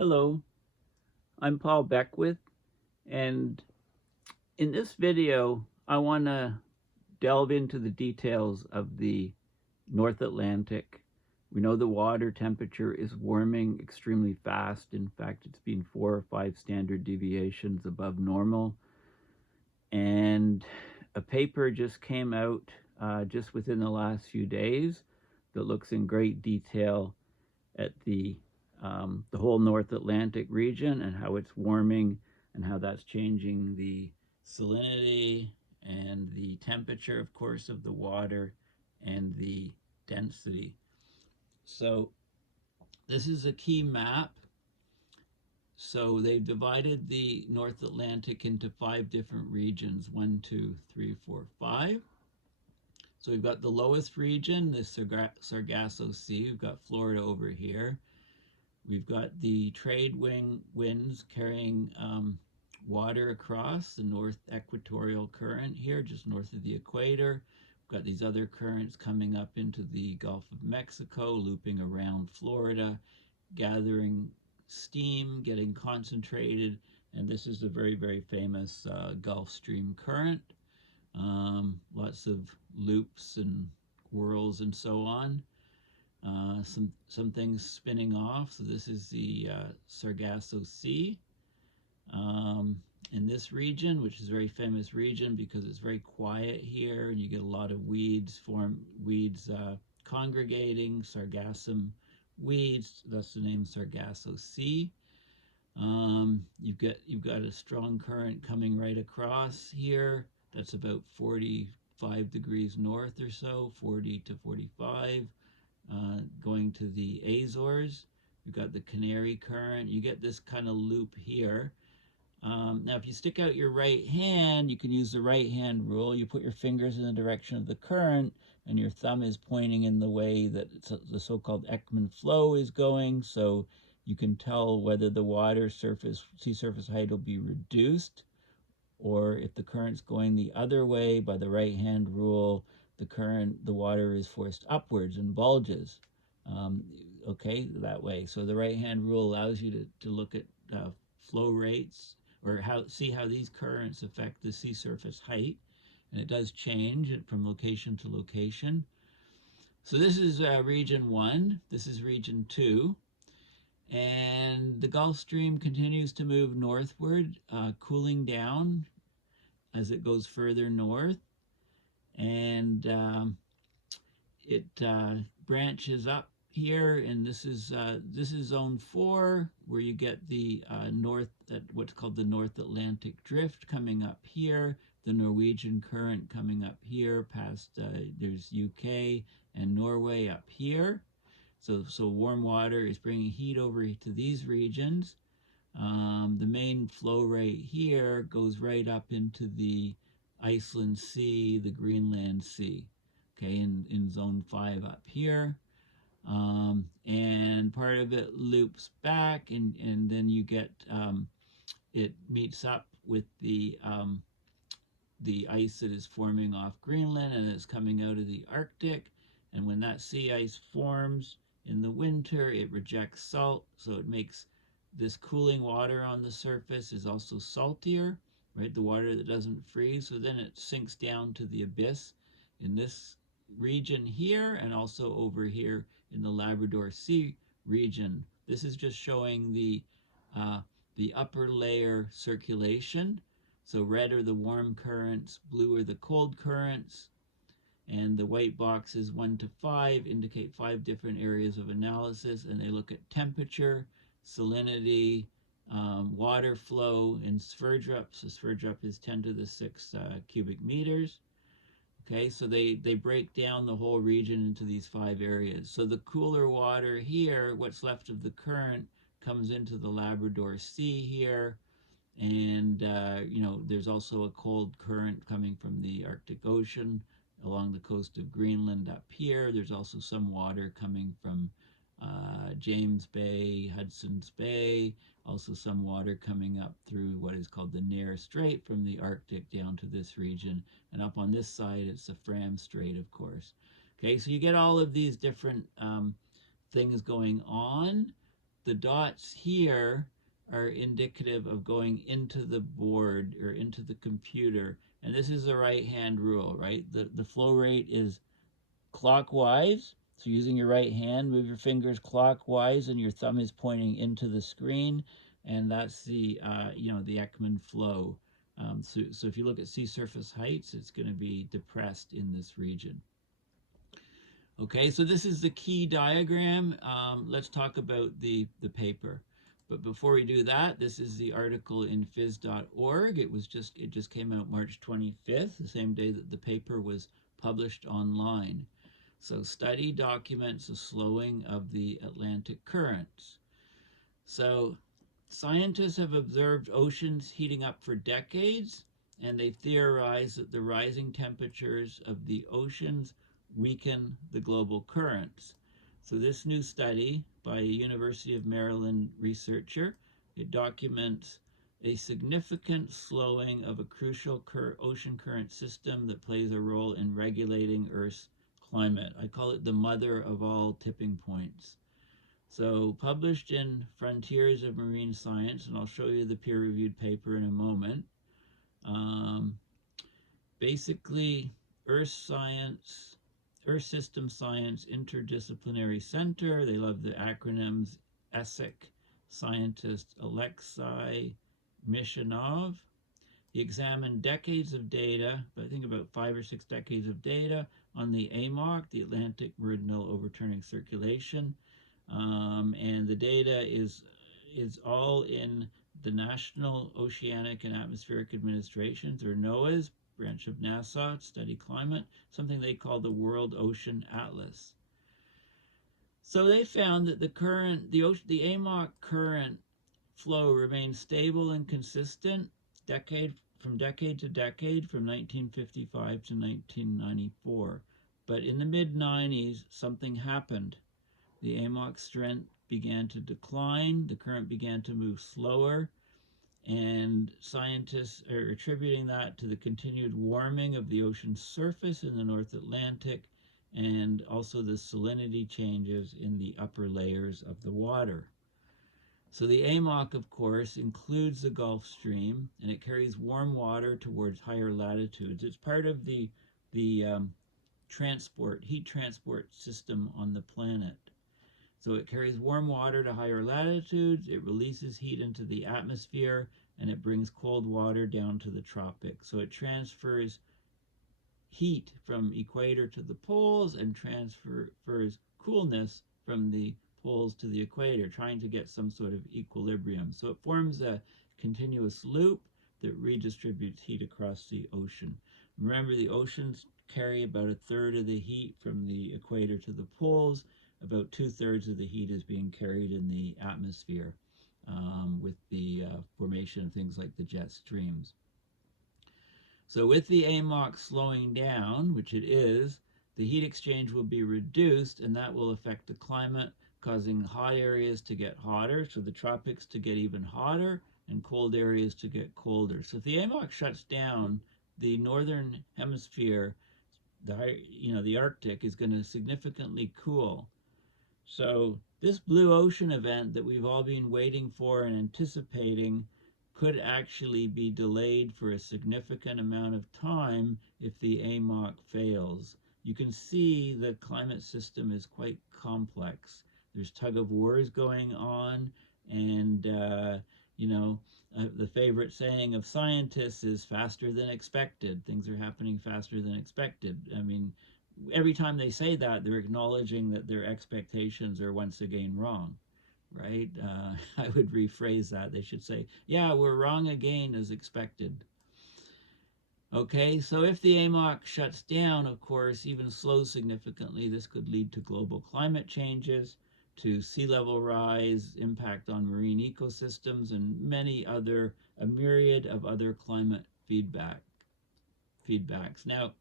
Hello, I'm Paul Beckwith, and in this video, I want to delve into the details of the North Atlantic. We know the water temperature is warming extremely fast. In fact, it's been 4 or 5 standard deviations above normal. And a paper just came out just within the last few days that looks in great detail at the whole North Atlantic region and how it's warming and how that's changing the salinity and the temperature, of course, of the water and the density. So this is a key map. So they've divided the North Atlantic into 5 different regions, 1, 2, 3, 4, 5. So we've got the lowest region, the Sargasso Sea. We've got Florida over here. We've got the trade winds carrying water across the north equatorial current here, just north of the equator. We've got these other currents coming up into the Gulf of Mexico, looping around Florida, gathering steam, getting concentrated, and this is a very, very famous Gulf Stream current. Lots of loops and whirls and so on. Some things spinning off. So this is the Sargasso Sea. In this region, which is a very famous region because it's very quiet here, and you get a lot of weeds congregating, sargassum weeds. That's the name Sargasso Sea. You've got a strong current coming right across here. That's about 45 degrees north or so, 40 to 45. Going to the Azores. You've got the Canary Current. You get this kind of loop here. Now, if you stick out your right hand, you can use the right hand rule. You put your fingers in the direction of the current, and your thumb is pointing in the way that the so-called Ekman flow is going, so you can tell whether the water surface, sea surface height will be reduced, or if the current's going the other way by the right hand rule, the water is forced upwards and bulges, okay, that way. So the right-hand rule allows you to look at flow rates, or see how these currents affect the sea surface height, and it does change from location to location. So this is region 1, this is region 2, and the Gulf Stream continues to move northward, cooling down as it goes further north. And it branches up here, and this is zone 4, where you get the what's called the North Atlantic Drift coming up here, the Norwegian current coming up here past there's UK and Norway up here. So warm water is bringing heat over to these regions. The main flow rate here goes right up into the Iceland Sea, the Greenland Sea, okay, in zone 5 up here. And part of it loops back, and then you get, it meets up with the ice that is forming off Greenland, and it's coming out of the Arctic. And when that sea ice forms in the winter, it rejects salt, so it makes this cooling water on the surface is also saltier, right? The water that doesn't freeze, so then it sinks down to the abyss in this region here, and also over here in the Labrador Sea region. This is just showing the upper layer circulation. So red are the warm currents, blue are the cold currents, and the white boxes 1 to 5 indicate 5 different areas of analysis, and they look at temperature, salinity, water flow in Sverdrup. So Sverdrup is 10 to the 6 cubic meters. Okay, so they break down the whole region into these 5 areas. So the cooler water here, what's left of the current, comes into the Labrador Sea here. And, you know, there's also a cold current coming from the Arctic Ocean along the coast of Greenland up here. There's also some water coming from James Bay, Hudson's Bay, also some water coming up through what is called the Nares Strait from the Arctic down to this region. And up on this side, it's the Fram Strait, of course. Okay, so you get all of these different things going on. the dots here are indicative of going into the board or into the computer. And this is the right-hand rule, right? The flow rate is clockwise. So using your right hand, move your fingers clockwise and your thumb is pointing into the screen. And that's the, the Ekman flow. So if you look at sea surface heights, it's going to be depressed in this region. Okay, so this is the key diagram. Let's talk about the paper. But before we do that, this is the article in phys.org. It just came out March 25th, the same day that the paper was published online. So study documents the slowing of the Atlantic currents. So scientists have observed oceans heating up for decades, and they theorize that the rising temperatures of the oceans weaken the global currents. So this new study by a University of Maryland researcher, it documents a significant slowing of a crucial ocean current system that plays a role in regulating Earth's climate. I call it the mother of all tipping points. So published in Frontiers of Marine Science, and I'll show you the peer-reviewed paper in a moment. Basically, Earth System Science Interdisciplinary Center, they love the acronyms ESSIC, scientist Alexei Mishanov. He examined decades of data, but I think about 5 or 6 decades of data on the AMOC, the Atlantic Meridional Overturning Circulation. And the data is all in the National Oceanic and Atmospheric Administrations, or NOAA's branch of NASA, to study climate, something they call the World Ocean Atlas. So they found that the AMOC current flow remained stable and consistent from decade to decade, from 1955 to 1994. But in the mid-90s, something happened. The AMOC strength began to decline, the current began to move slower, and scientists are attributing that to the continued warming of the ocean's surface in the North Atlantic and also the salinity changes in the upper layers of the water. So the AMOC, of course, includes the Gulf Stream, and it carries warm water towards higher latitudes. It's part of the heat transport system on the planet. So it carries warm water to higher latitudes, it releases heat into the atmosphere, and it brings cold water down to the tropics. So it transfers heat from equator to the poles and transfers coolness from the poles to the equator, trying to get some sort of equilibrium. So it forms a continuous loop that redistributes heat across the ocean. Remember, the oceans carry about 1/3 of the heat from the equator to the poles. About 2/3 of the heat is being carried in the atmosphere with the formation of things like the jet streams. So with the AMOC slowing down, which it is, the heat exchange will be reduced, and that will affect the climate, causing hot areas to get hotter, so the tropics to get even hotter, and cold areas to get colder. So if the AMOC shuts down, the northern hemisphere, the Arctic, is going to significantly cool. So this blue ocean event that we've all been waiting for and anticipating could actually be delayed for a significant amount of time if the AMOC fails. You can see the climate system is quite complex. There's tug of wars going on, and the favorite saying of scientists is faster than expected. Things are happening faster than expected. I mean, every time they say that, they're acknowledging that their expectations are once again wrong, right? I would rephrase that. They should say, yeah, we're wrong again as expected. Okay, so if the AMOC shuts down, of course, even slows significantly, this could lead to global climate changes, to sea level rise, impact on marine ecosystems, and a myriad of other climate feedbacks. Now,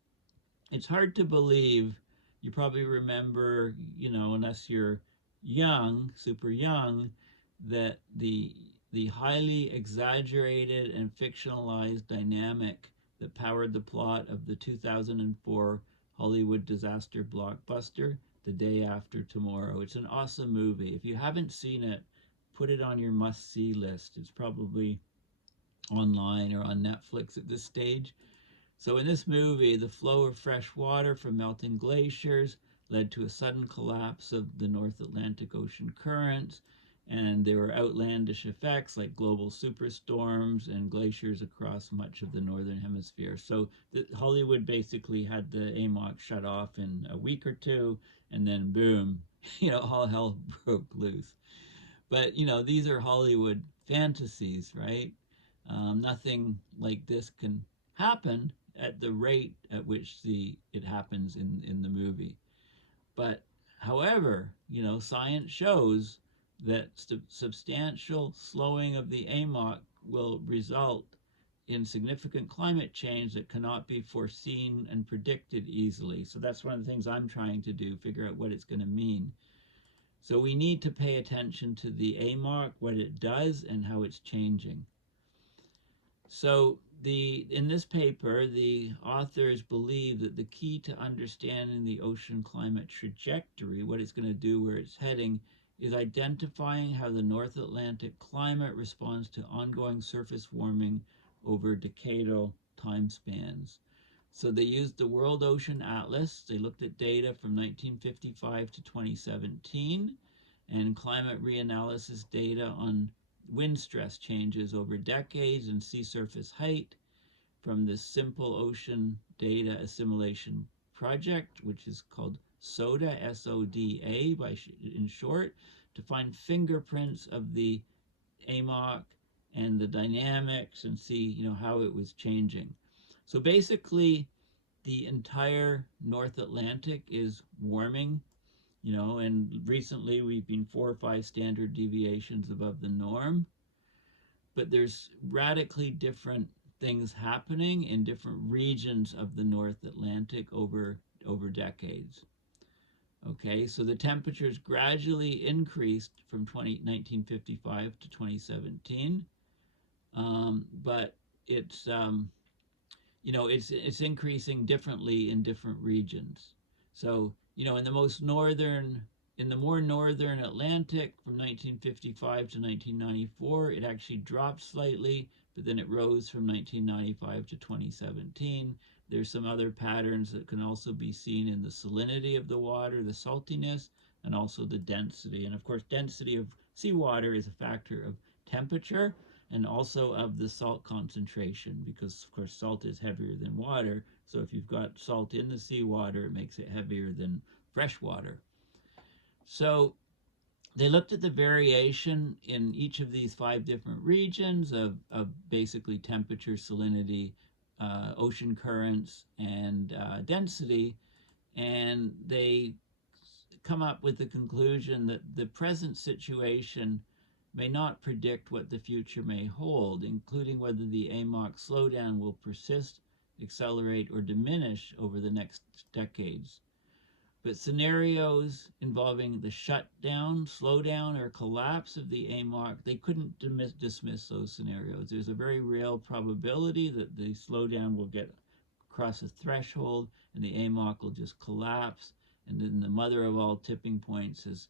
it's hard to believe, you probably remember, unless you're young, super young, that the highly exaggerated and fictionalized dynamic that powered the plot of the 2004 Hollywood disaster blockbuster, The Day After Tomorrow. It's an awesome movie. If you haven't seen it, put it on your must-see list. It's probably online or on Netflix at this stage. So in this movie, the flow of fresh water from melting glaciers led to a sudden collapse of the North Atlantic Ocean currents, and there were outlandish effects like global superstorms and glaciers across much of the northern hemisphere. So Hollywood basically had the AMOC shut off in a week or two, and then boom, all hell broke loose. But these are Hollywood fantasies, right? Nothing like this can happen at the rate at which it happens in the movie. But however, science shows that substantial slowing of the AMOC will result in significant climate change that cannot be foreseen and predicted easily. So that's one of the things I'm trying to do, figure out what it's going to mean. So we need to pay attention to the AMOC, what it does, and how it's changing. So in this paper, the authors believe that the key to understanding the ocean climate trajectory, what it's going to do, where it's heading, is identifying how the North Atlantic climate responds to ongoing surface warming over decadal time spans. So they used the World Ocean Atlas. They looked at data from 1955 to 2017 and climate reanalysis data on wind stress changes over decades and sea surface height from this simple ocean data assimilation project, which is called SODA, S-O-D-A in short, to find fingerprints of the AMOC and the dynamics and see how it was changing. So basically the entire North Atlantic is warming, and recently we've been 4 or 5 standard deviations above the norm. But there's radically different things happening in different regions of the North Atlantic over decades. Okay, so the temperatures gradually increased from 1955 to 2017, but it's it's increasing differently in different regions. So in the more northern Atlantic from 1955 to 1994, it actually dropped slightly, but then it rose from 1995 to 2017. There's some other patterns that can also be seen in the salinity of the water, the saltiness, and also the density. And of course, density of seawater is a factor of temperature and also of the salt concentration, because of course salt is heavier than water. So if you've got salt in the seawater, it makes it heavier than fresh water. So they looked at the variation in each of these 5 different regions of basically temperature, salinity, ocean currents, and density, and they come up with the conclusion that the present situation may not predict what the future may hold, including whether the AMOC slowdown will persist, accelerate, or diminish over the next decades. But scenarios involving the shutdown, slowdown, or collapse of the AMOC, they couldn't dismiss those scenarios. There's a very real probability that the slowdown will get across a threshold and the AMOC will just collapse, and then the mother of all tipping points has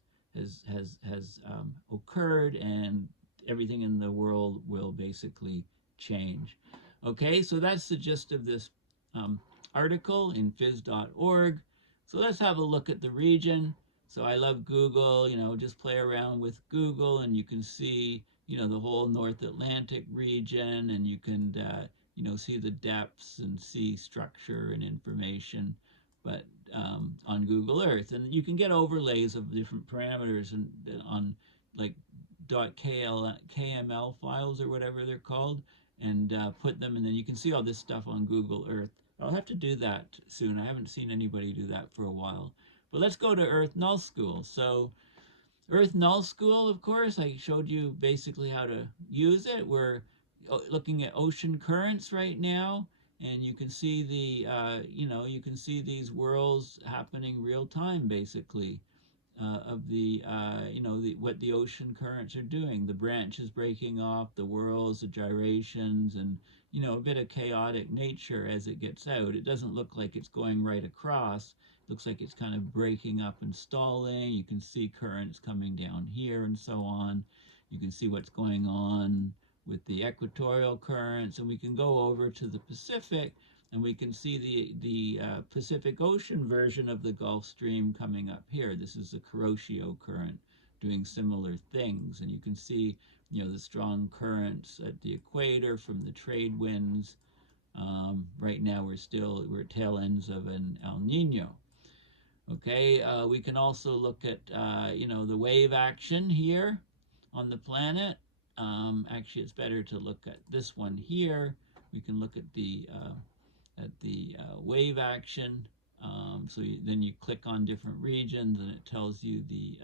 occurred, and everything in the world will basically change. Okay, so that's the gist of this article in phys.org. So let's have a look at the region. So I love Google, just play around with Google and you can see, the whole North Atlantic region, and you can, see the depths and see structure and information, but on Google Earth. And you can get overlays of different parameters and on like .kml files or whatever they're called, and put them, and then you can see all this stuff on Google Earth. I'll have to do that soon. I haven't seen anybody do that for a while. But let's go to Earth Null School. So Earth Null School, of course, I showed you basically how to use it. We're looking at ocean currents right now, and you can see you can see these whirls happening real time, basically, of what the ocean currents are doing. The branches breaking off, the whirls, the gyrations, and a bit of chaotic nature as it gets out. It doesn't look like it's going right across. It looks like it's kind of breaking up and stalling. You can see currents coming down here and so on. You can see what's going on with the equatorial currents, and we can go over to the Pacific, and we can see the Pacific Ocean version of the Gulf Stream coming up here. This is the Kuroshio current doing similar things, and you can see, the strong currents at the equator from the trade winds. Right now we're tail ends of an El Nino. Okay, we can also look at the wave action here on the planet. Actually, it's better to look at this one here. We can look at the wave action. Then you click on different regions, and it tells you the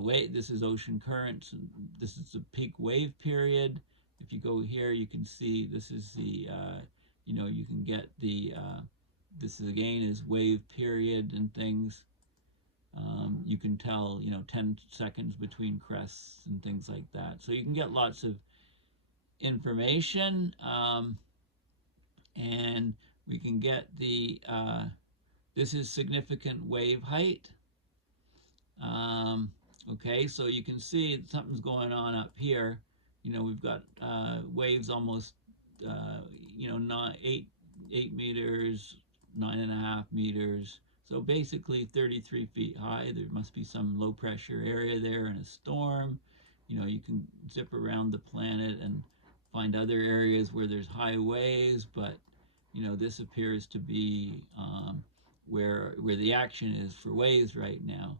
way. This is ocean currents. And this is the peak wave period. If you go here, you can see this is the you can get the this is again is wave period and things. You can tell 10 seconds between crests and things like that. So you can get lots of information, and we can get the this is significant wave height. Okay, so you can see something's going on up here. We've got waves almost not 8 meters, 9.5 meters. So basically 33 feet high. There must be some low pressure area there in a storm. You can zip around the planet and find other areas where there's high waves, but this appears to be where the action is for waves right now.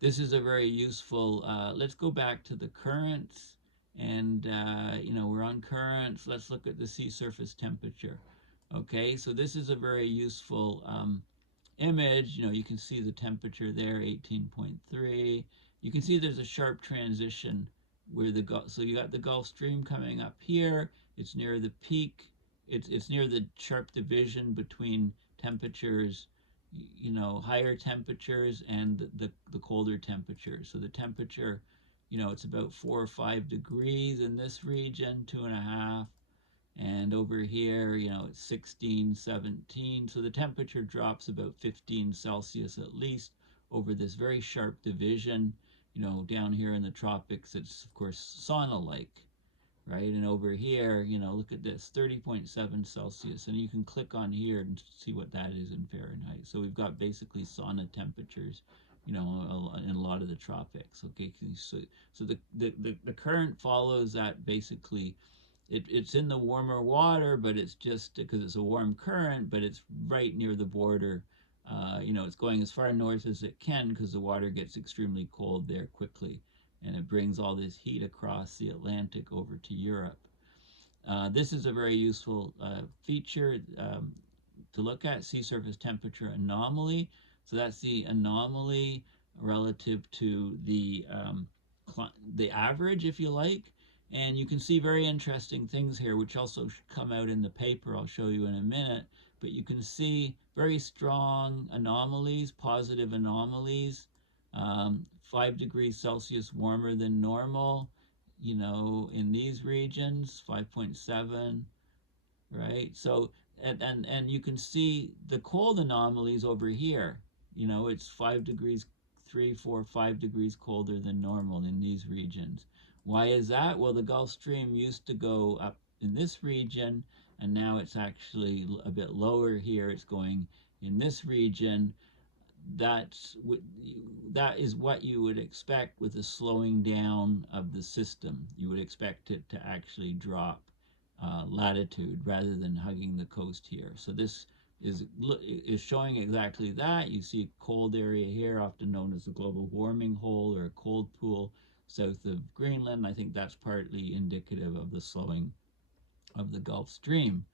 This is a very useful, let's go back to the currents, and we're on currents. Let's look at the sea surface temperature. Okay, so this is a very useful image. You can see the temperature there, 18.3. You can see there's a sharp transition where so you got the Gulf Stream coming up here. It's near the peak. It's near the sharp division between temperatures, higher temperatures and the colder temperatures. So the temperature, it's about 4 or 5 degrees in this region, 2.5. And over here, it's 16, 17. So the temperature drops about 15 Celsius at least over this very sharp division. Down here in the tropics, it's of course sauna-like, right? And over here, look at this, 30.7 Celsius. And you can click on here and see what that is in Fahrenheit. So we've got basically sauna temperatures, in a lot of the tropics. Okay, so the current follows that basically. It's in the warmer water, but it's just because it's a warm current, but it's right near the border. It's going as far north as it can because the water gets extremely cold there quickly, and it brings all this heat across the Atlantic over to Europe. This is a very useful feature to look at, sea surface temperature anomaly. So that's the anomaly relative to the average, if you like. And you can see very interesting things here, which also come out in the paper I'll show you in a minute. But you can see very strong anomalies, positive anomalies, 5 degrees Celsius warmer than normal, in these regions, 5.7, right? So, and you can see the cold anomalies over here. It's 5 degrees, 3, 4, 5 degrees colder than normal in these regions. Why is that? Well, the Gulf Stream used to go up in this region, and now it's actually a bit lower here. It's going in this region. That is what you would expect with a slowing down of the system. You would expect it to actually drop latitude rather than hugging the coast here. So this is showing exactly that. You see a cold area here, often known as the global warming hole or a cold pool south of Greenland. I think that's partly indicative of the slowing of the Gulf Stream.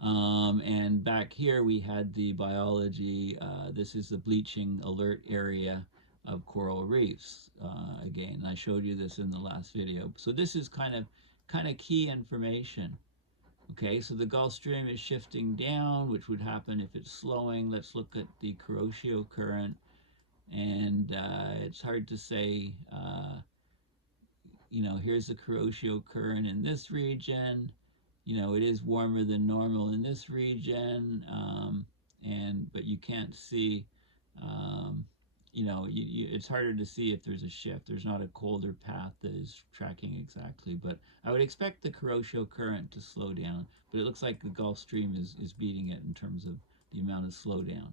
And back here we had the biology. This is the bleaching alert area of coral reefs. Again, I showed you this in the last video. So this is kind of key information. Okay, so the Gulf Stream is shifting down, which would happen if it's slowing. Let's look at the Kuroshio current. And it's hard to say, here's the Kuroshio current in this region. It is warmer than normal in this region, but you can't see, it's harder to see if there's a shift. There's not a colder path that is tracking exactly, but I would expect the Kuroshio current to slow down, but it looks like the Gulf Stream is beating it in terms of the amount of slowdown.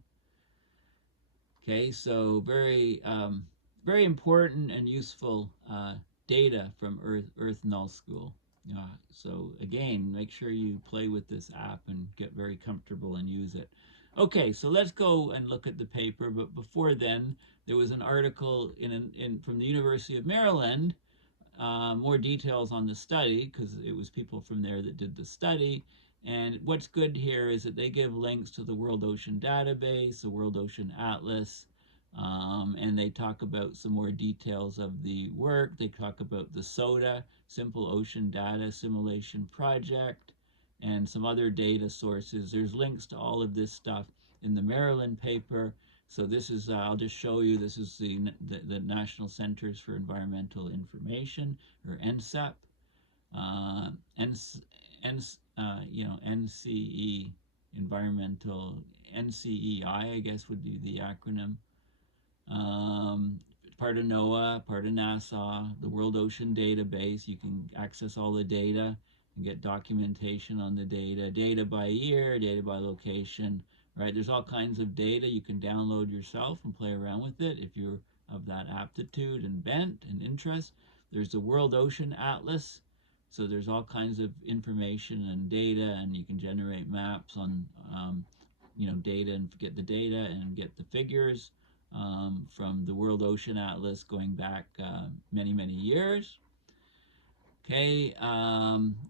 Okay, so very important and useful data from Earth Null School. So again, make sure you play with this app and get very comfortable and use it. Okay, so let's go and look at the paper. But before then, there was an article from the University of Maryland, more details on the study, because it was people from there that did the study. And what's good here is that they give links to the World Ocean Database, the World Ocean Atlas, and they talk about some more details of the work. They talk about the SODA, Simple Ocean Data Assimilation Project, and some other data sources. There's links to all of this stuff in the Maryland paper. So this is, I'll just show you, this is the National Centers for Environmental Information, or NCEP. NCE, environmental, NCEI, I guess would be the acronym. Part of NOAA, part of NASA, the World Ocean Database. You can access all the data and get documentation on the data by year, data by location, right? There's all kinds of data you can download yourself and play around with it if you're of that aptitude and bent and interest. There's the World Ocean Atlas. So there's all kinds of information and data, and you can generate maps on, data and get the data and get the figures from the World Ocean Atlas going back many, many years. Okay,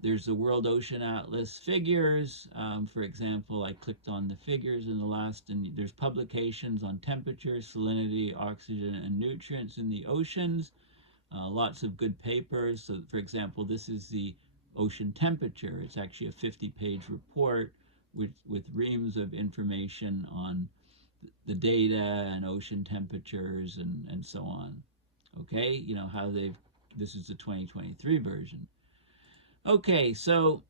there's the World Ocean Atlas figures. For example, I clicked on the figures in the last, and there's publications on temperature, salinity, oxygen, and nutrients in the oceans. Lots of good papers. So, for example, this is the ocean temperature. It's actually a 50-page report with reams of information on the data and ocean temperatures and so on. Okay, how this is the 2023 version. Okay, so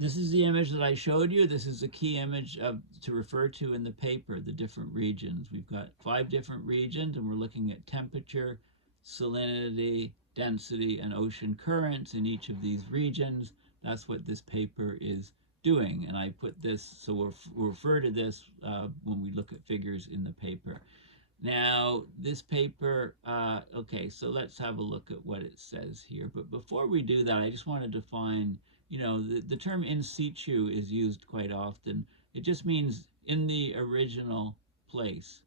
this is the image that I showed you. This is the key image to refer to in the paper, the different regions. We've got 5 different regions, and we're looking at temperature, salinity, density, and ocean currents in each of these regions. That's what this paper is doing, and I put this, so we'll refer to this when we look at figures in the paper. Now, this paper, okay, so let's have a look at what it says here. But before we do that, I just want to define, the term in situ is used quite often. It just means in the original place,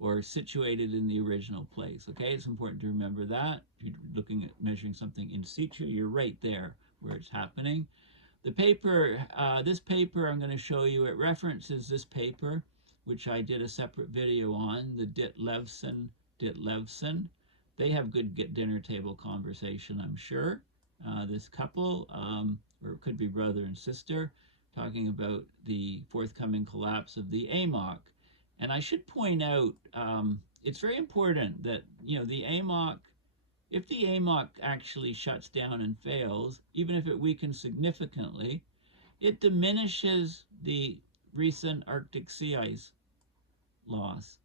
or situated in the original place. Okay, it's important to remember that. If you're looking at measuring something in situ, you're right there where it's happening. The paper, this paper I'm going to show you, it references this paper, which I did a separate video on, the Ditlevsen. They have good dinner table conversation, I'm sure. This couple, or it could be brother and sister, talking about the forthcoming collapse of the AMOC. And I should point out, it's very important that, the AMOC, if the AMOC actually shuts down and fails, even if it weakens significantly, it diminishes the recent Arctic sea ice loss.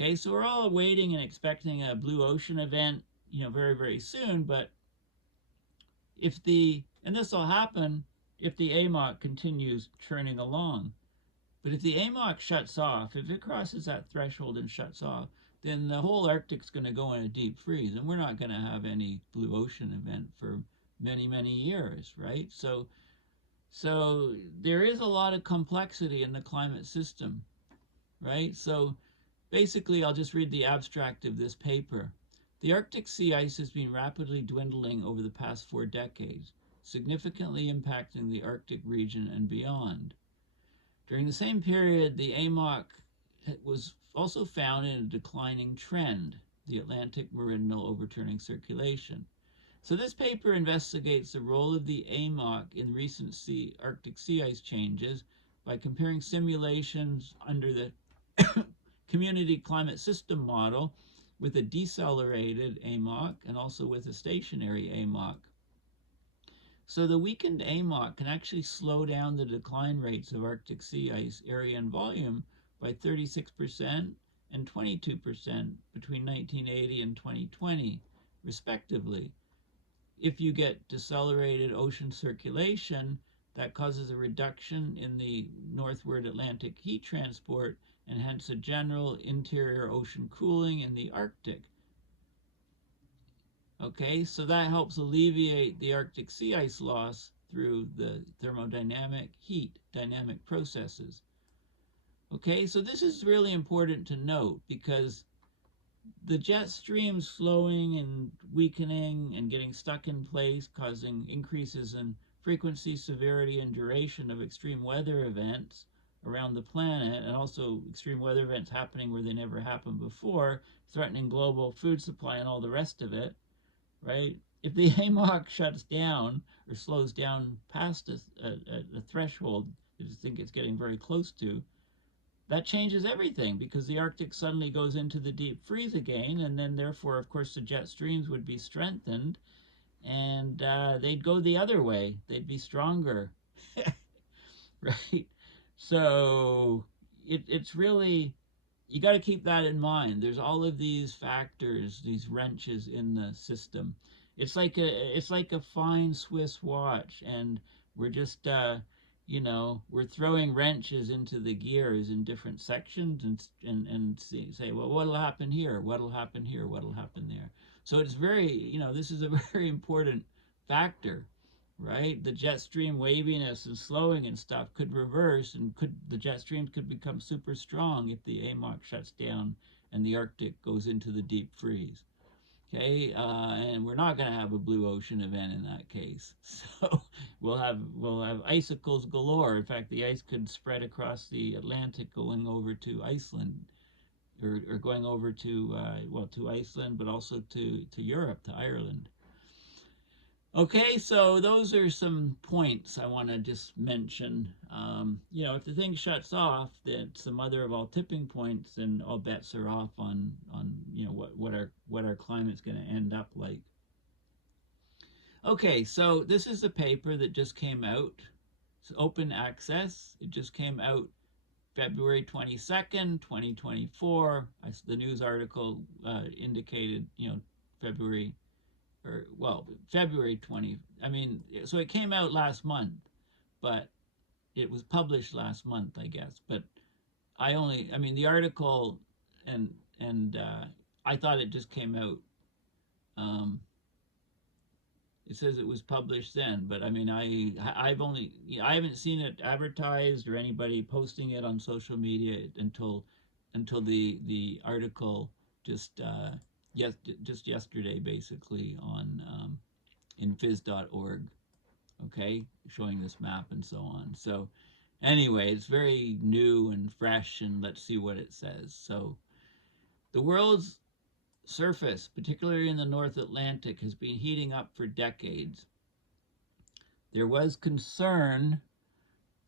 Okay, so we're all waiting and expecting a blue ocean event, very, very soon, but and this will happen if the AMOC continues churning along. But if the AMOC shuts off, if it crosses that threshold and shuts off, then the whole Arctic's going to go in a deep freeze, and we're not going to have any blue ocean event for many, many years, right? So there is a lot of complexity in the climate system, right? So basically, I'll just read the abstract of this paper. The Arctic sea ice has been rapidly dwindling over the past 4 decades, significantly impacting the Arctic region and beyond. During the same period, the AMOC was also found in a declining trend, the Atlantic meridional overturning circulation. So this paper investigates the role of the AMOC in recent Arctic sea ice changes by comparing simulations under the community climate system model with a decelerated AMOC and also with a stationary AMOC. So the weakened AMOC can actually slow down the decline rates of Arctic sea ice area and volume by 36% and 22% between 1980 and 2020, respectively. If you get decelerated ocean circulation, that causes a reduction in the northward Atlantic heat transport and hence a general interior ocean cooling in the Arctic. Okay, so that helps alleviate the Arctic sea ice loss through the thermodynamic heat dynamic processes. Okay, so this is really important to note because the jet stream slowing and weakening and getting stuck in place, causing increases in frequency, severity, and duration of extreme weather events around the planet, and also extreme weather events happening where they never happened before, threatening global food supply and all the rest of it, right? If the AMOC shuts down or slows down past a threshold that you think it's getting very close to, that changes everything because the Arctic suddenly goes into the deep freeze again, and then therefore, of course, the jet streams would be strengthened, and they'd go the other way. They'd be stronger, right? So it's really, you got to keep that in mind. There's all of these factors, these wrenches in the system. It's like a fine Swiss watch, and we're just we're throwing wrenches into the gears in different sections and say, well, what'll happen here? What'll happen here? What'll happen there? So it's very, this is a very important factor, right? The jet stream waviness and slowing and stuff could reverse, and the jet streams could become super strong if the AMOC shuts down and the Arctic goes into the deep freeze. Okay, and we're not going to have a blue ocean event in that case. So we'll have icicles galore. In fact, the ice could spread across the Atlantic, going over to Iceland, or going over to Iceland, but also to Europe, to Ireland. Okay, so those are some points I want to just mention. If the thing shuts off, that's the mother of all tipping points, and all bets are off on what our climate's going to end up like. Okay, so this is a paper that just came out. It's open access. It just came out February 22nd, 2024. The news article indicated, February 20. So it came out last month, but it was published last month, I guess. But the article, and I thought it just came out. It says it was published then, but I haven't seen it advertised or anybody posting it on social media until the article just yesterday, basically, on in phys.org, okay, showing this map and so on. So anyway, it's very new and fresh, and let's see what it says. So the world's surface, particularly in the North Atlantic, has been heating up for decades. There was concern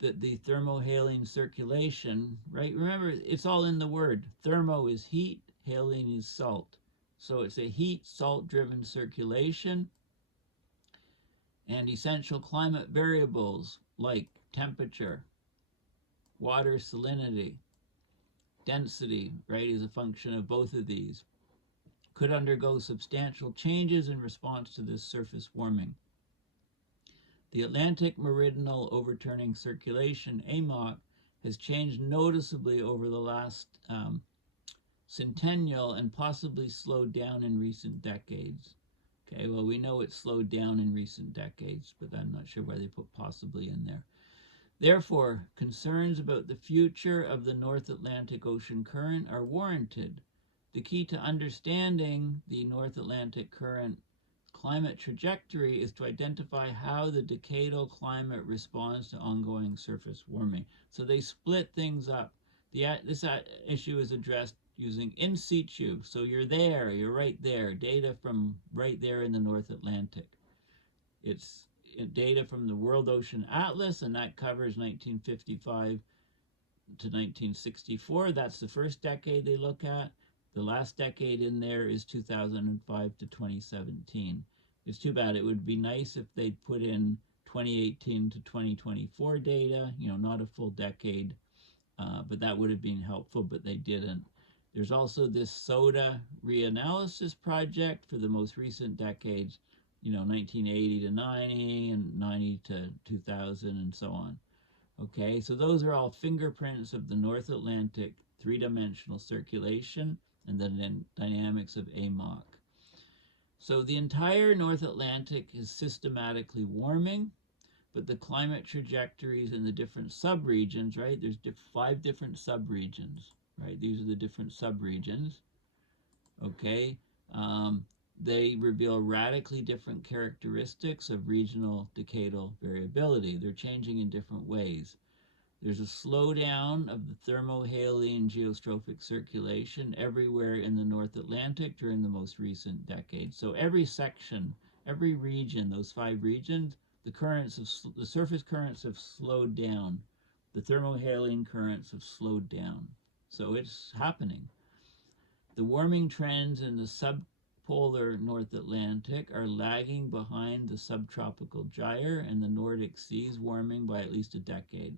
that the thermohaline circulation, right? Remember, it's all in the word. Thermo is heat, haline is salt. So it's a heat, salt-driven circulation, and essential climate variables like temperature, water salinity, density, right, is a function of both of these, could undergo substantial changes in response to this surface warming. The Atlantic Meridional Overturning Circulation, AMOC, has changed noticeably over the last centennial and possibly slowed down in recent decades. Okay, well, we know it's slowed down in recent decades, but I'm not sure why they put possibly in there. Therefore, concerns about the future of the North Atlantic Ocean current are warranted. The key to understanding the North Atlantic current climate trajectory is to identify how the decadal climate responds to ongoing surface warming. So they split things up. This issue is addressed using in situ. So you're right there, data from right there in the North Atlantic. It's data from the World Ocean Atlas, and that covers 1955 to 1964. That's the first decade they look at. The last decade in there is 2005 to 2017. It's too bad. It would be nice if they'd put in 2018 to 2024 data, not a full decade, but that would have been helpful, but they didn't. There's also this SODA reanalysis project for the most recent decades, 1980 to 90 and 90 to 2000 and so on. Okay, so those are all fingerprints of the North Atlantic three-dimensional circulation and the dynamics of AMOC. So the entire North Atlantic is systematically warming, but the climate trajectories in the different subregions, right? There's 5 different subregions, right? These are the different subregions, okay? They reveal radically different characteristics of regional decadal variability. They're changing in different ways. There's a slowdown of the thermohaline geostrophic circulation everywhere in the North Atlantic during the most recent decade. So every section, every region, those 5 regions, the surface currents have slowed down. The thermohaline currents have slowed down. So it's happening. The warming trends in the subpolar North Atlantic are lagging behind the subtropical gyre and the Nordic seas warming by at least a decade.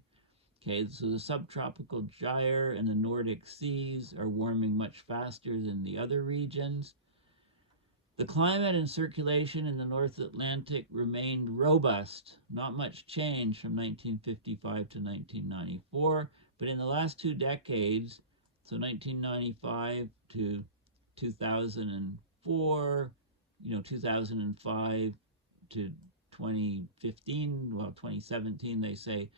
Okay, so the subtropical gyre and the Nordic seas are warming much faster than the other regions. The climate and circulation in the North Atlantic remained robust, not much change from 1955 to 1994, but in the last 2 decades, so 1995 to 2004, 2005 to 2015, well, 2017, they say,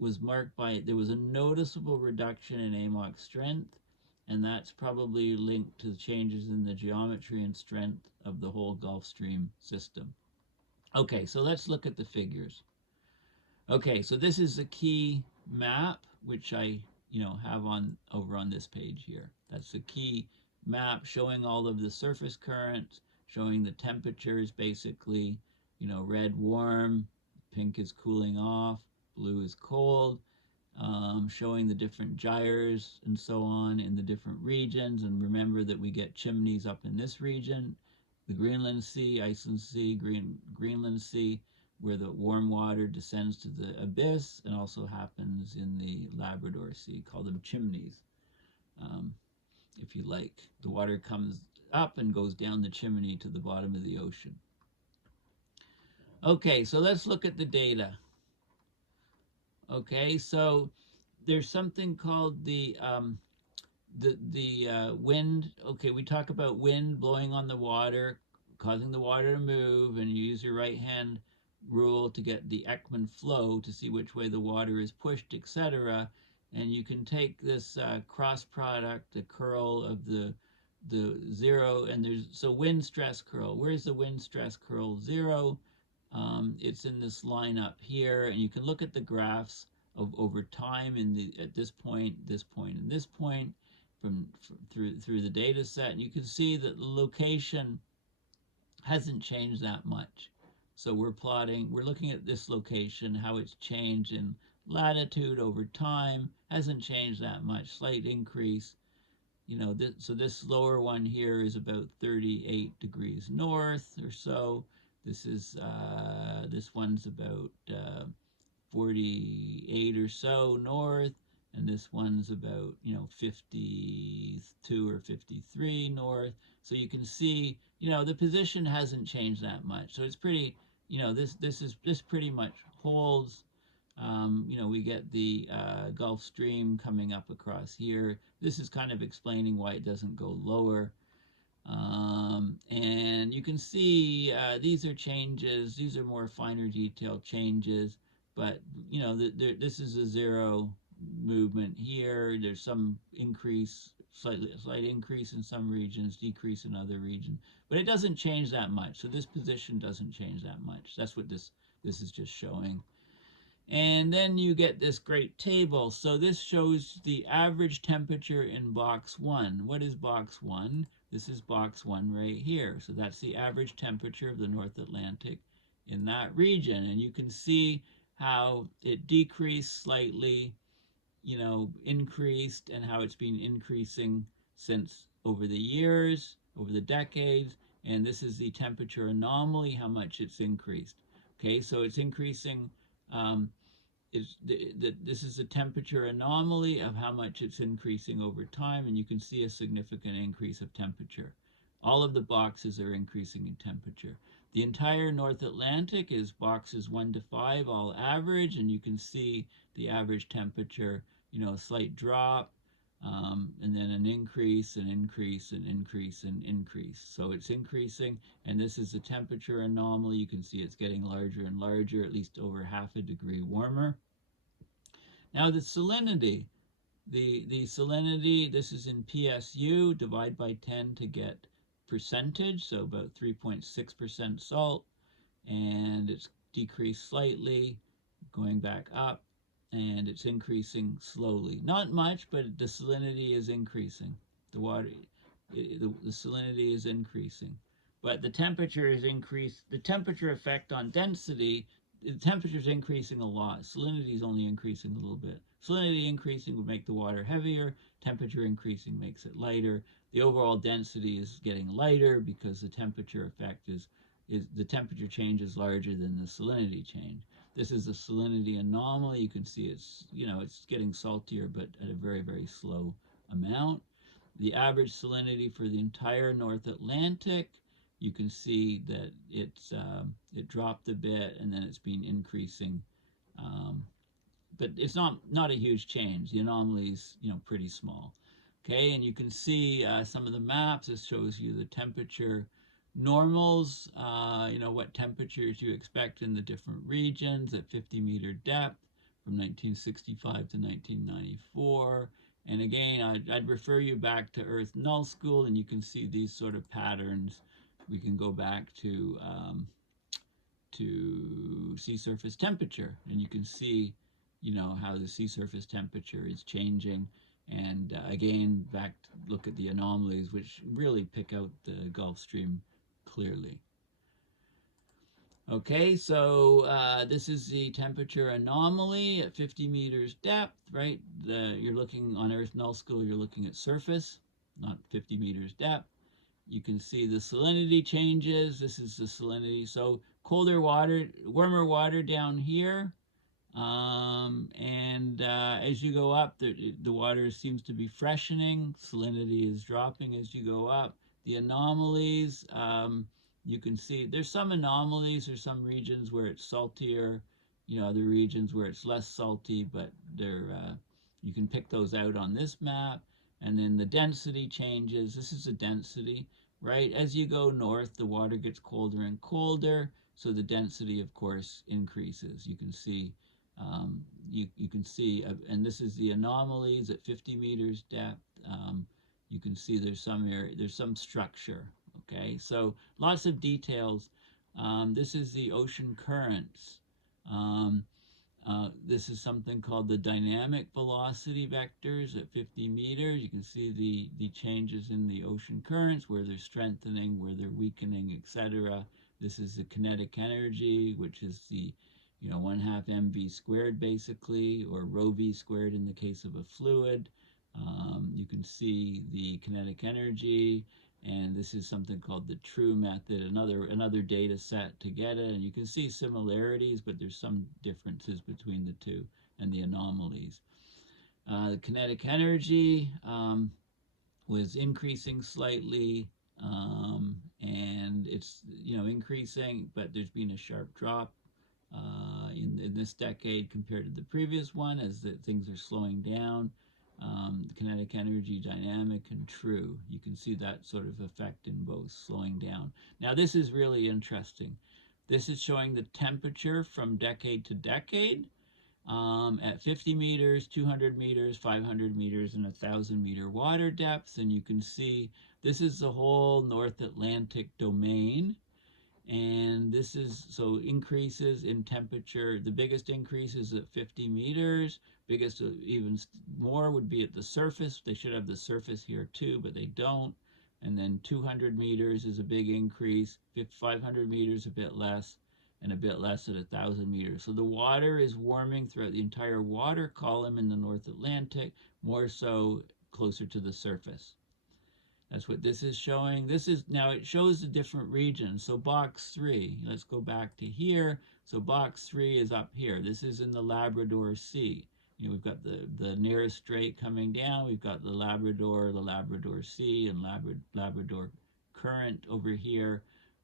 was marked by, there was a noticeable reduction in AMOC strength, and that's probably linked to changes in the geometry and strength of the whole Gulf Stream system. Okay, so let's look at the figures. Okay, so this is a key map, which I have over on this page here. That's the key map showing all of the surface currents, showing the temperatures basically, red warm, pink is cooling off, blue is cold, showing the different gyres and so on in the different regions. And remember that we get chimneys up in this region, the Greenland Sea, Iceland Sea, Greenland Sea, where the warm water descends to the abyss, and also happens in the Labrador Sea. Call them chimneys, if you like. The water comes up and goes down the chimney to the bottom of the ocean. Okay, so let's look at the data. Okay, so there's something called the wind. Okay, we talk about wind blowing on the water, causing the water to move, and you use your right hand rule to get the Ekman flow to see which way the water is pushed, etc. And you can take this cross product, the curl of the zero, and so wind stress curl. Where's the wind stress curl? 0. It's in this line up here, and you can look at the graphs of over time at this point, and this point through the data set, and you can see that the location hasn't changed that much. So we're looking at this location, how it's changed in latitude over time, hasn't changed that much, slight increase. So this lower one here is about 38 degrees north or so. This one's about 48 or so north, and this one's about 52 or 53 north. So you can see the position hasn't changed that much. So it's pretty this pretty much holds. We get the Gulf Stream coming up across here. This is kind of explaining why it doesn't go lower. And you can see these are changes. These are more finer detail changes. But, this is a 0 movement here. There's some increase, slight increase in some regions, decrease in other regions. But it doesn't change that much. So this position doesn't change that much. That's what this is just showing. And then you get this great table. So this shows the average temperature in box 1. What is box 1? This is box 1 right here. So that's the average temperature of the North Atlantic in that region. And you can see how it decreased slightly, increased, and how it's been increasing since over the years, over the decades. And this is the temperature anomaly, how much it's increased. Okay, so it's increasing this is a temperature anomaly of how much it's increasing over time, and you can see a significant increase of temperature. All of the boxes are increasing in temperature. The entire North Atlantic is boxes 1 to 5, all average, and you can see the average temperature, a slight drop, and then an increase, an increase, an increase, an increase. So it's increasing, and this is a temperature anomaly. You can see it's getting larger and larger, at least over half a degree warmer. Now the salinity. The salinity, this is in PSU, divide by 10 to get percentage, so about 3.6% salt, and it's decreased slightly, going back up, and it's increasing slowly. Not much, but the salinity is increasing. The water, the salinity is increasing. But the temperature is increased. The temperature effect on density, the temperature is increasing a lot. Salinity is only increasing a little bit. Salinity increasing would make the water heavier. Temperature increasing makes it lighter. The overall density is getting lighter because the temperature effect is the temperature change is larger than the salinity change. This is a salinity anomaly. You can see it's getting saltier, but at a very, very slow amount. The average salinity for the entire North Atlantic, you can see that it dropped a bit, and then it's been increasing. But it's not a huge change. The anomaly is pretty small. Okay, and you can see some of the maps. This shows you the temperature normals, what temperatures you expect in the different regions at 50-meter depth from 1965 to 1994. And again, I'd refer you back to Earth Null School, and you can see these sort of patterns. We can go back to sea surface temperature, and you can see, how the sea surface temperature is changing. And again, back to look at the anomalies, which really pick out the Gulf Stream clearly. Okay, so this is the temperature anomaly at 50 meters depth, right? You're looking on Earth Null School, you're looking at surface, not 50 meters depth. You can see the salinity changes. This is the salinity. So colder water, warmer water down here. And as you go up, the water seems to be freshening. Salinity is dropping as you go up. The anomalies, you can see there's some anomalies. There's some regions where it's saltier, other regions where it's less salty, but you can pick those out on this map. And then the density changes. This is the density, right? As you go north, the water gets colder and colder, so the density, of course, increases. You can see, and this is the anomalies at 50 meters depth. You can see there's some structure. Okay, so lots of details. This is the ocean currents. This is something called the dynamic velocity vectors at 50 meters. You can see the changes in the ocean currents, where they're strengthening, where they're weakening, etc. This is the kinetic energy, which is the 1/2 mv squared basically, or rho v squared in the case of a fluid. You can see the kinetic energy, and this is something called the true method, another data set to get it, and you can see similarities, but there's some differences between the two and the anomalies. The kinetic energy was increasing slightly, and it's increasing, but there's been a sharp drop in this decade compared to the previous one, as things are slowing down. The kinetic energy, dynamic, and true. You can see that sort of effect in both, slowing down. Now this is really interesting. This is showing the temperature from decade to decade at 50 meters, 200 meters, 500 meters, and 1,000 meter water depths. And you can see this is the whole North Atlantic domain. And this is, so increases in temperature. The biggest increase is at 50 meters. Biggest, even more, would be at the surface. They should have the surface here too, but they don't. And then 200 meters is a big increase. 500 meters a bit less, and a bit less at 1,000 meters. So the water is warming throughout the entire water column in the North Atlantic, more so closer to the surface. That's what this is showing. This is, now it shows the different regions. So box 3, let's go back to here. So box 3 is up here. This is in the Labrador Sea. You know, we've got the nearest strait coming down. We've got the Labrador Sea, and Labrador Current over here.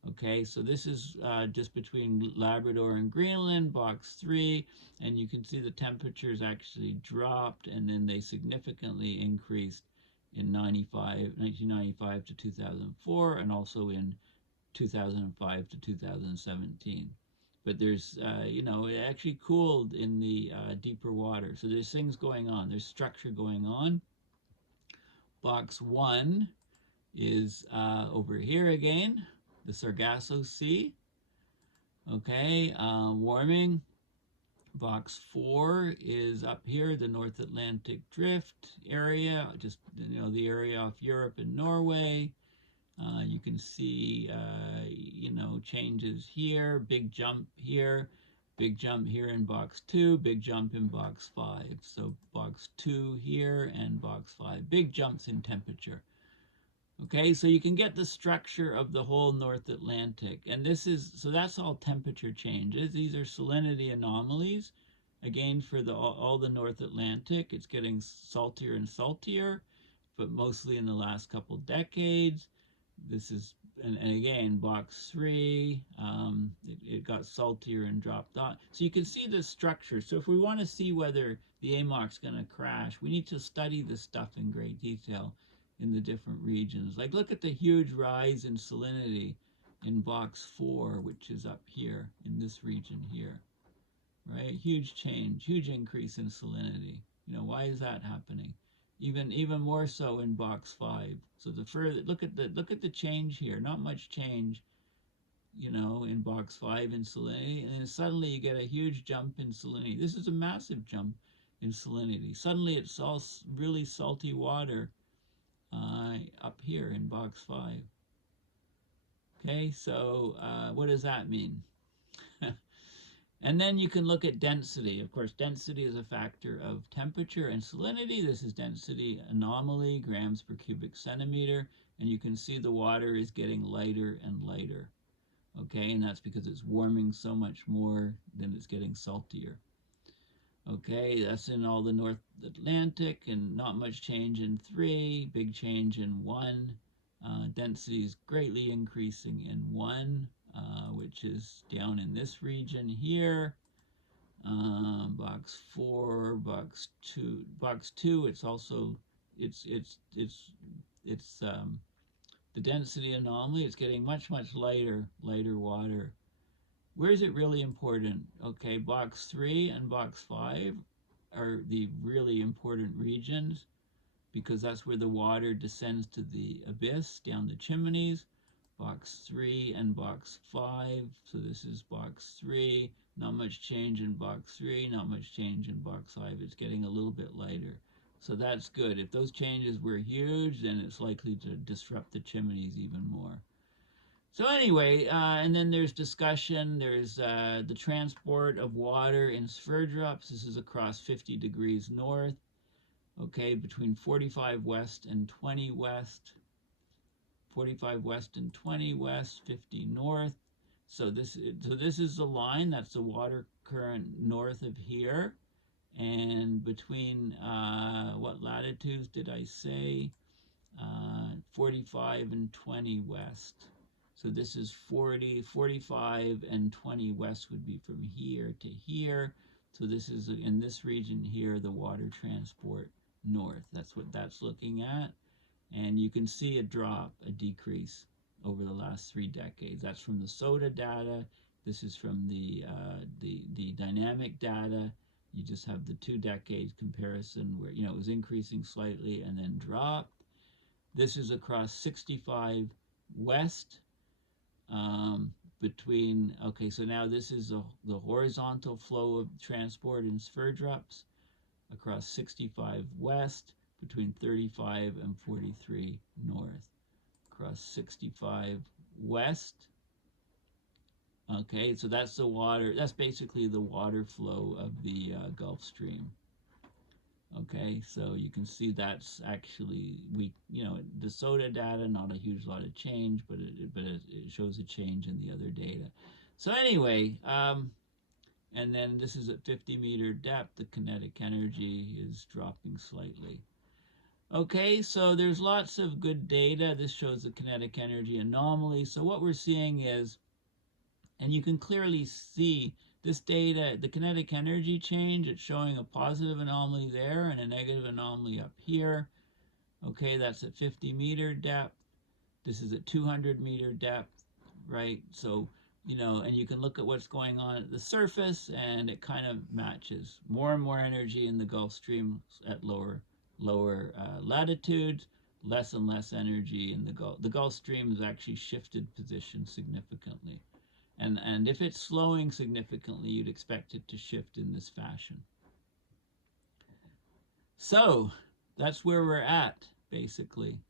Okay, so this is just between Labrador and Greenland, box 3, and you can see the temperatures actually dropped, and then they significantly increased in 1995 to 2004, and also in 2005 to 2017. But there's, you know, it actually cooled in the deeper water. So there's things going on. There's structure going on. Box 1 is over here again, the Sargasso Sea. Okay, warming. Box 4 is up here, the North Atlantic Drift area, just, you know, the area off Europe and Norway. You can see, you know, changes here, big jump here, big jump here in box 2, big jump in box 5. So box 2 here and box 5, big jumps in temperature. Okay, so you can get the structure of the whole North Atlantic. And this is, so that's all temperature changes. These are salinity anomalies. Again, for all the North Atlantic, it's getting saltier and saltier, but mostly in the last couple decades. This is, and again, box 3, it got saltier and dropped off. So you can see the structure. So if we want to see whether the AMOC's going to crash, we need to study this stuff in great detail in the different regions. Like, look at the huge rise in salinity in box 4, which is up here in this region here, right? Huge change, huge increase in salinity. You know, why is that happening? Even more so in box 5. So the further, look at the change here. Not much change, you know, in box 5 in salinity, and then suddenly you get a huge jump in salinity. This is a massive jump in salinity. Suddenly it's all really salty water up here in box 5. Okay, so what does that mean? And then you can look at density. Of course, density is a factor of temperature and salinity. This is density anomaly, grams per cubic centimeter. And you can see the water is getting lighter and lighter. Okay, and that's because it's warming so much more than it's getting saltier. Okay, that's in all the North Atlantic, and not much change in 3, big change in 1. Density is greatly increasing in 1, which is down in this region here. Box 4, box 2, it's also, it's the density anomaly. It's getting much lighter water. Where is it really important? Okay, box 3 and box 5 are the really important regions, because that's where the water descends to the abyss, down the chimneys. Box 3 and box 5. So this is box 3. Not much change in box 3, not much change in box 5. It's getting a little bit lighter. So that's good. If those changes were huge, then it's likely to disrupt the chimneys even more. So anyway, and then there's discussion. There's the transport of water in sphere drops. This is across 50 degrees north. Okay, between 45 west and 20 west. 45 west and 20 west, 50 north. So this is the line. That's the water current north of here. And between, what latitudes did I say? 45 and 20 west. So this is 40, 45, and 20 west would be from here to here. So this is, in this region here, the water transport north. That's what that's looking at. And you can see a drop, a decrease over the last 3 decades. That's from the SODA data. This is from the dynamic data. You just have the 2 decades comparison where, you know, it was increasing slightly and then dropped. This is across 65 west. Between, okay, so now this is the horizontal flow of transport in sphere drops across 65 west, between 35 and 43 north, across 65 west. Okay, so that's the water, that's basically the water flow of the Gulf Stream. Okay, so you can see that's actually the SOTA data, not a huge lot of change, but it shows a change in the other data. So anyway, and then this is at 50-meter depth. The kinetic energy is dropping slightly. Okay, so there's lots of good data. This shows the kinetic energy anomaly. So what we're seeing is, and you can clearly see this data, the kinetic energy change, it's showing a positive anomaly there and a negative anomaly up here. Okay, that's at 50-meter depth. This is at 200-meter depth, right? So, and you can look at what's going on at the surface, and it kind of matches. More and more energy in the Gulf Stream at lower latitudes, less and less energy in the Gulf. The Gulf Stream has actually shifted position significantly. And if it's slowing significantly, you'd expect it to shift in this fashion. So that's where we're at, basically.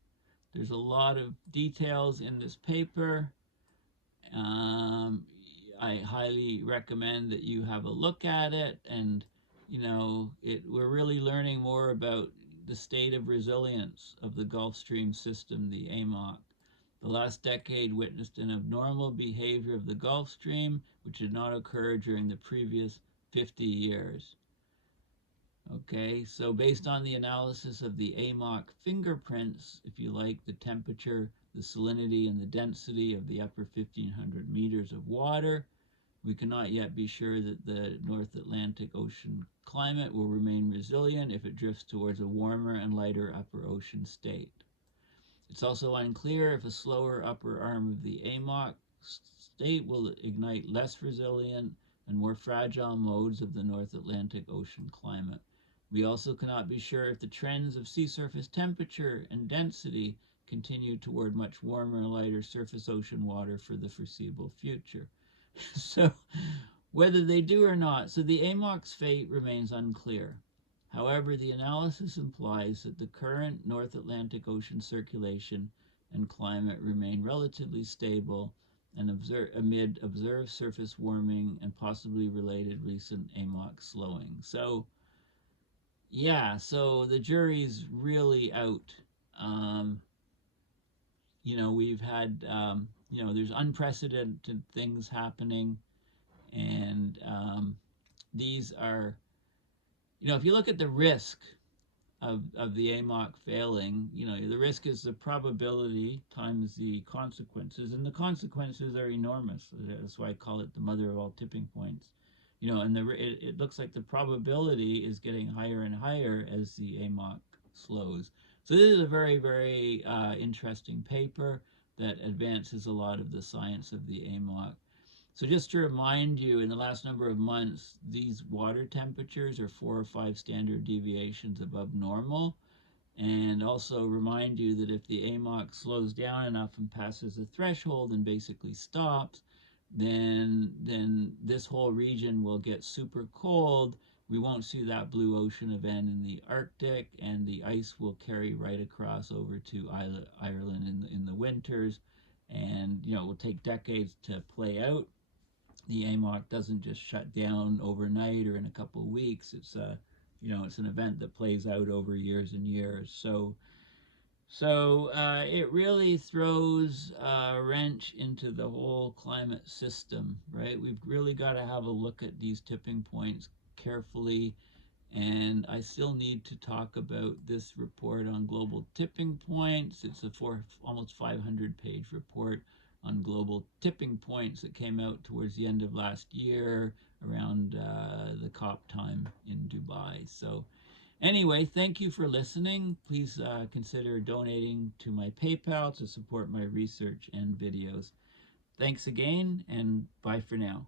There's a lot of details in this paper. I highly recommend that you have a look at it, and we're really learning more about the state of resilience of the Gulf Stream system, the AMOC. The last decade witnessed an abnormal behavior of the Gulf Stream, which did not occur during the previous 50 years. Okay, so based on the analysis of the AMOC fingerprints, if you like, the temperature, the salinity, and the density of the upper 1,500 meters of water, we cannot yet be sure that the North Atlantic Ocean climate will remain resilient if it drifts towards a warmer and lighter upper ocean state. It's also unclear if a slower upper arm of the AMOC state will ignite less resilient and more fragile modes of the North Atlantic Ocean climate. We also cannot be sure if the trends of sea surface temperature and density continue toward much warmer and lighter surface ocean water for the foreseeable future. So, whether they do or not, so the AMOC's fate remains unclear. However, the analysis implies that the current North Atlantic Ocean circulation and climate remain relatively stable and amid observed surface warming and possibly related recent AMOC slowing. So, yeah, so the jury's really out. We've had, there's unprecedented things happening, and these are, if you look at the risk of the AMOC failing, the risk is the probability times the consequences, and the consequences are enormous. That's why I call it the mother of all tipping points. And it looks like the probability is getting higher and higher as the AMOC slows. So this is a very, very interesting paper that advances a lot of the science of the AMOC. So just to remind you, in the last number of months, these water temperatures are 4 or 5 standard deviations above normal. And also remind you that if the AMOC slows down enough and passes the threshold and basically stops, then this whole region will get super cold. We won't see that blue ocean event in the Arctic, and the ice will carry right across over to Ireland in the winters. And, it will take decades to play out. The AMOC doesn't just shut down overnight or in a couple of weeks. It's it's an event that plays out over years and years. So it really throws a wrench into the whole climate system, right? We've really got to have a look at these tipping points carefully. And I still need to talk about this report on global tipping points. It's a almost 500-page report on global tipping points that came out towards the end of last year around the COP time in Dubai. So anyway, thank you for listening. Please consider donating to my PayPal to support my research and videos. Thanks again, and bye for now.